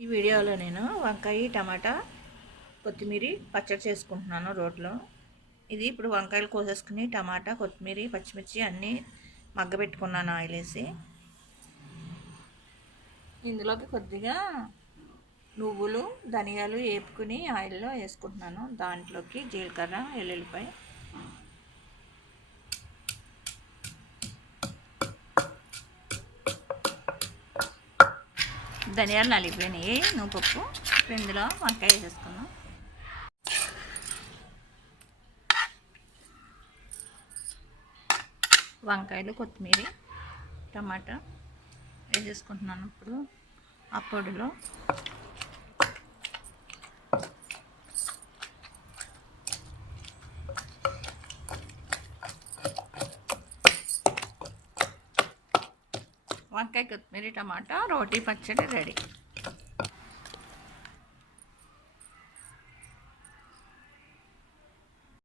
ఈ వీడియోలో నేను వంకాయ టమాటా కొత్తిమీర పచ్చడి చేసుకుంటున్నాను రోట్లో ఇది ఇప్పుడు వంకాయలు కోసేసుకుని టమాటా కొత్తిమీర పచ్చిమిర్చి అన్నీ మగ్గబెట్టుకున్నాను ఆయిల్ వేసి ఇందులోకి కొద్దిగా నువ్వులు ధనియాలు వేపుకుని ఆయిల్లో వేసుకుంటున్నాను. దాంట్లోకి జీలకర్ర ఎల్లుల్లిపాయ ధనియాలు నలిగిపోయినాయి. నువ్వు పప్పు. ఇందులో వంకాయ వేసేసుకున్నాం వంకాయలు కొత్తిమీర టమాటా వేసేసుకుంటున్నాను ఇప్పుడు. ఆ పొడిలో వంకాయ కొత్తిమీర టమాటా రోటీ పచ్చడి రెడీ.